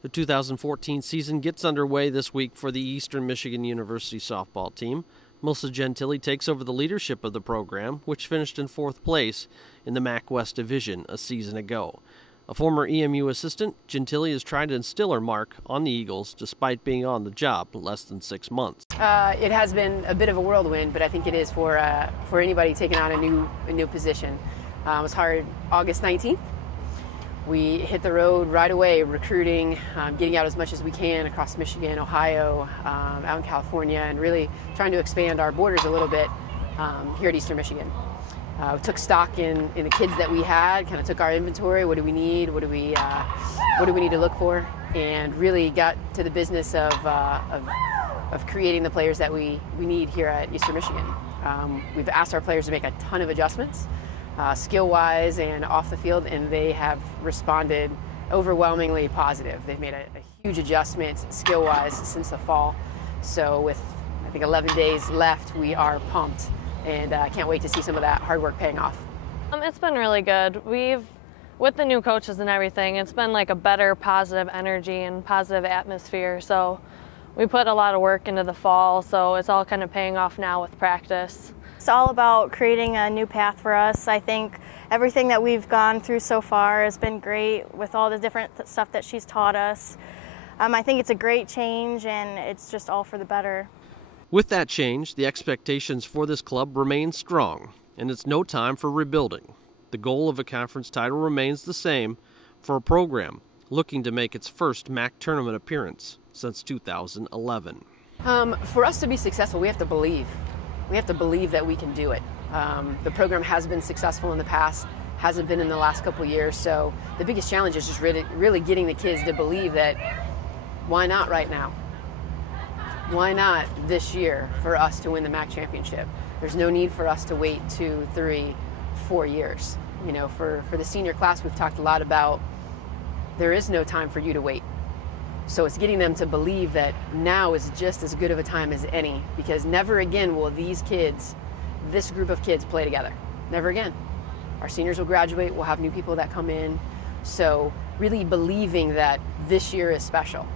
The 2014 season gets underway this week for the Eastern Michigan University softball team. Melissa Gentile takes over the leadership of the program, which finished in 4th place in the MAC West Division a season ago. A former EMU assistant, Gentile is trying to instill her mark on the Eagles despite being on the job less than 6 months. It has been a bit of a whirlwind, but I think it is for anybody taking on a new position. It was hard. August 19th. We hit the road right away, recruiting, getting out as much as we can across Michigan, Ohio, out in California, and really trying to expand our borders a little bit here at Eastern Michigan. We took stock in the kids that we had, kind of took our inventory. What do we need? What do we need to look for? And really got to the business of creating the players that we need here at Eastern Michigan. We've asked our players to make a ton of adjustments, skill-wise and off the field, and they have responded overwhelmingly positive. They've made a huge adjustment skill-wise since the fall. So with, I think, 11 days left, we are pumped, and I can't wait to see some of that hard work paying off. It's been really good. With the new coaches and everything, it's been like a better positive energy and positive atmosphere. So we put a lot of work into the fall, so it's all kind of paying off now with practice. It's all about creating a new path for us. I think everything that we've gone through so far has been great with all the different stuff that she's taught us. I think it's a great change, and it's just all for the better. With that change, the expectations for this club remain strong, and it's no time for rebuilding. The goal of a conference title remains the same for a program looking to make its first MAC tournament appearance since 2011. For us to be successful, we have to believe. We have to believe that we can do it. The program has been successful in the past, hasn't been in the last couple of years, so the biggest challenge is just really getting the kids to believe that why not right now? Why not this year for us to win the MAC championship? There's no need for us to wait 2, 3, 4 years. You know, for the senior class, we've talked a lot about there is no time for you to wait. So it's getting them to believe that now is just as good of a time as any, because never again will these kids, this group of kids, play together. Never again. Our seniors will graduate, we'll have new people that come in. So really believing that this year is special.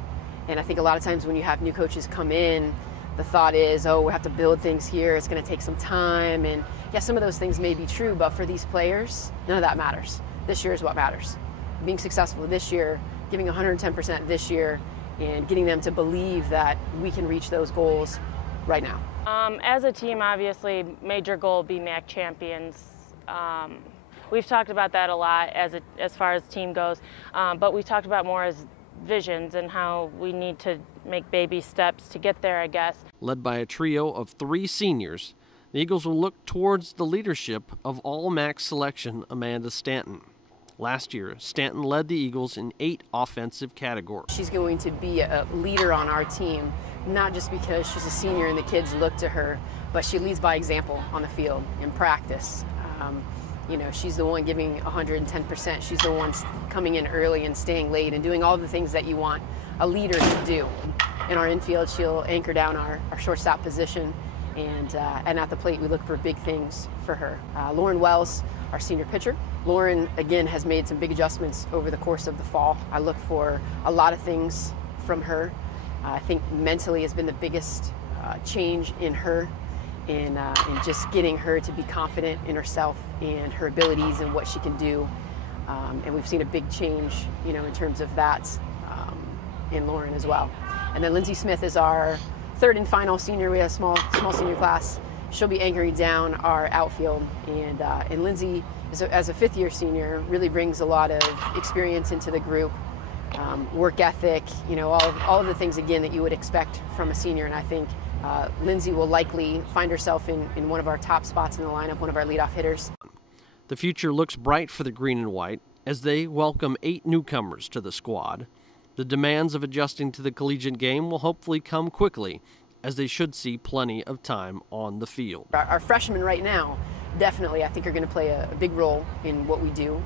And I think a lot of times when you have new coaches come in, the thought is, oh, we have to build things here, it's going to take some time. And yeah, some of those things may be true, but for these players, none of that matters. This year is what matters. Being successful this year, giving 110% this year, and getting them to believe that we can reach those goals right now. As a team, obviously, major goal will be MAC champions. We've talked about that a lot as far as team goes, but we talked about more as visions and how we need to make baby steps to get there, I guess. Led by a trio of 3 seniors, the Eagles will look towards the leadership of All-MAC selection Amanda Stanton. Last year, Stanton led the Eagles in 8 offensive categories. She's going to be a leader on our team, not just because she's a senior and the kids look to her, but she leads by example on the field, in practice. You know, she's the one giving 110%. She's the one coming in early and staying late and doing all the things that you want a leader to do. In our infield, she'll anchor down our shortstop position, and at the plate, we look for big things for her. Lauren Wells, our senior pitcher. Lauren, again, has made some big adjustments over the course of the fall. I look for a lot of things from her. I think mentally has been the biggest change in her, in just getting her to be confident in herself and her abilities and what she can do. And we've seen a big change, you know, in terms of that in Lauren as well. And then Lindsay Smith is our 3rd and final senior. We have a small senior class. She'll be anchoring down our outfield, and Lindsay, as a 5th-year senior, really brings a lot of experience into the group, work ethic, you know, all of the things, again, that you would expect from a senior. And I think Lindsay will likely find herself in one of our top spots in the lineup, one of our leadoff hitters. The future looks bright for the green and white as they welcome 8 newcomers to the squad. The demands of adjusting to the collegiate game will hopefully come quickly, as they should see plenty of time on the field. Our freshmen right now, definitely, I think, are going to play a big role in what we do.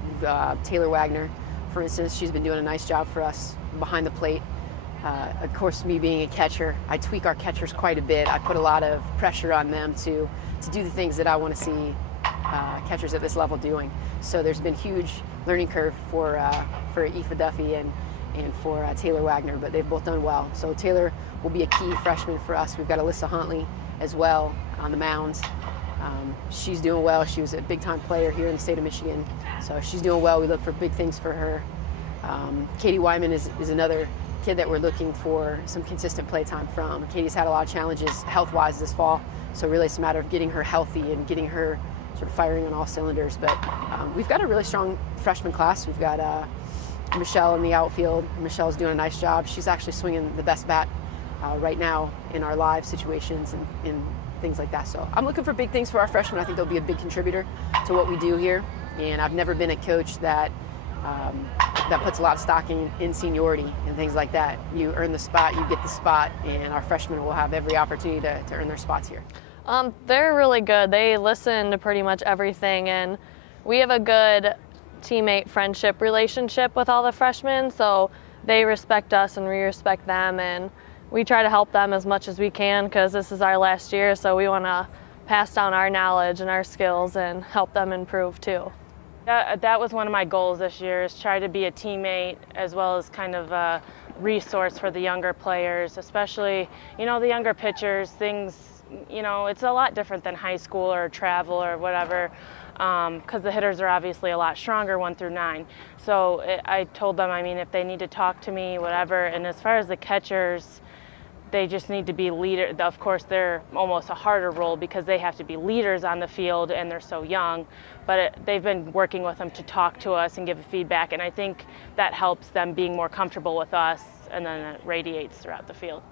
Taylor Wagner, for instance, she's been doing a nice job for us behind the plate. Of course, me being a catcher, I tweak our catchers quite a bit. I put a lot of pressure on them to do the things that I want to see catchers at this level doing. So there's been huge learning curve for Aoife Duffy, and for Taylor Wagner, but they've both done well. So Taylor will be a key freshman for us. We've got Alyssa Huntley as well on the mound. She's doing well. She was a big-time player here in the state of Michigan, so she's doing well. We look for big things for her. Katie Wyman is another kid that we're looking for some consistent play time from. Katie's had a lot of challenges health-wise this fall, so really it's a matter of getting her healthy and getting her sort of firing on all cylinders. But we've got a really strong freshman class. We've got Michelle in the outfield. Michelle's doing a nice job. She's actually swinging the best bat right now in our live situations and things like that. So I'm looking for big things for our freshmen. I think they'll be a big contributor to what we do here. And I've never been a coach that puts a lot of stock in seniority and things like that. You earn the spot, you get the spot, and our freshmen will have every opportunity to earn their spots here. They're really good. They listen to pretty much everything, and we have a good teammate friendship relationship with all the freshmen, so they respect us and we respect them, and we try to help them as much as we can because this is our last year, so we want to pass down our knowledge and our skills and help them improve too. That was one of my goals this year, is try to be a teammate as well as kind of a resource for the younger players, especially, the younger pitchers. Things, it's a lot different than high school or travel or whatever, because the hitters are obviously a lot stronger 1 through 9. So I told them, if they need to talk to me, whatever. And as far as the catchers, they just need to be leaders. Of course, they're almost a harder role because they have to be leaders on the field and they're so young. But they've been working with them to talk to us and give feedback, and I think that helps them being more comfortable with us, and then it radiates throughout the field.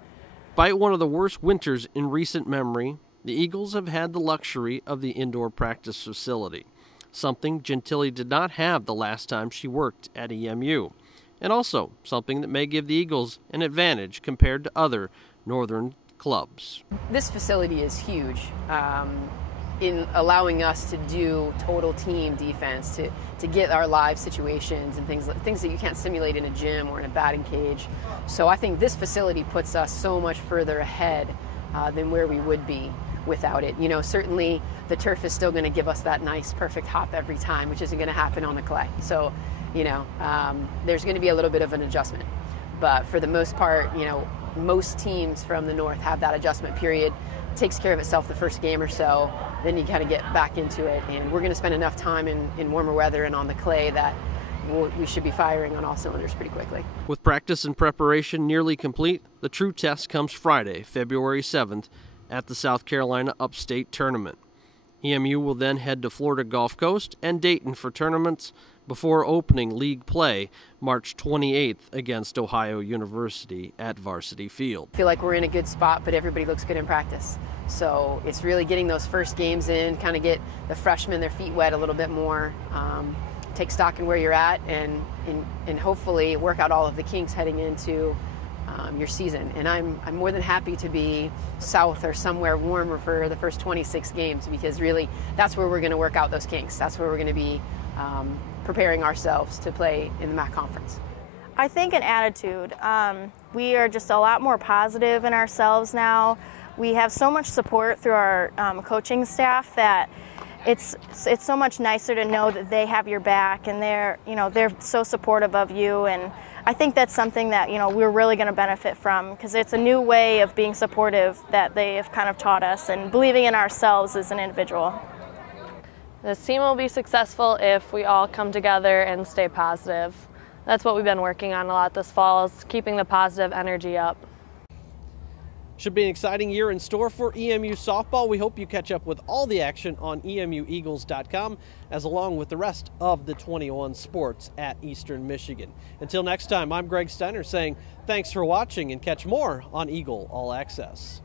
Despite one of the worst winters in recent memory, the Eagles have had the luxury of the indoor practice facility, something Gentile did not have the last time she worked at EMU, and also something that may give the Eagles an advantage compared to other northern clubs. This facility is huge in allowing us to do total team defense, to get our live situations and things that you can't simulate in a gym or in a batting cage. So I think this facility puts us so much further ahead than where we would be without it. Certainly the turf is still going to give us that nice, perfect hop every time, which isn't going to happen on the clay. So, there's going to be a little bit of an adjustment. But for the most part, most teams from the north have that adjustment period. It takes care of itself the first game or so, then you kind of get back into it. And we're going to spend enough time in warmer weather and on the clay that we should be firing on all cylinders pretty quickly. With practice and preparation nearly complete, the true test comes Friday, February 7th, at the South Carolina Upstate Tournament. EMU will then head to Florida Gulf Coast and Dayton for tournaments before opening league play March 28th against Ohio University at Varsity Field. I feel like we're in a good spot, but everybody looks good in practice. So it's really getting those first games in, kind of get the freshmen their feet wet a little bit more, take stock in where you're at, and hopefully work out all of the kinks heading into your season. And I'm more than happy to be south or somewhere warmer for the first 26 games, because really that's where we're going to work out those kinks. That's where we're going to be preparing ourselves to play in the MAC conference. I think an attitude. We are just a lot more positive in ourselves now. We have so much support through our coaching staff that it's so much nicer to know that they have your back and they're so supportive of you. And I think that's something that we're really going to benefit from, because it's a new way of being supportive that they have kind of taught us, and believing in ourselves as an individual. This team will be successful if we all come together and stay positive. That's what we've been working on a lot this fall, is keeping the positive energy up. Should be an exciting year in store for EMU softball. We hope you catch up with all the action on emueagles.com, as along with the rest of the 21 sports at Eastern Michigan. Until next time, I'm Greg Steiner saying thanks for watching, and catch more on Eagle All Access.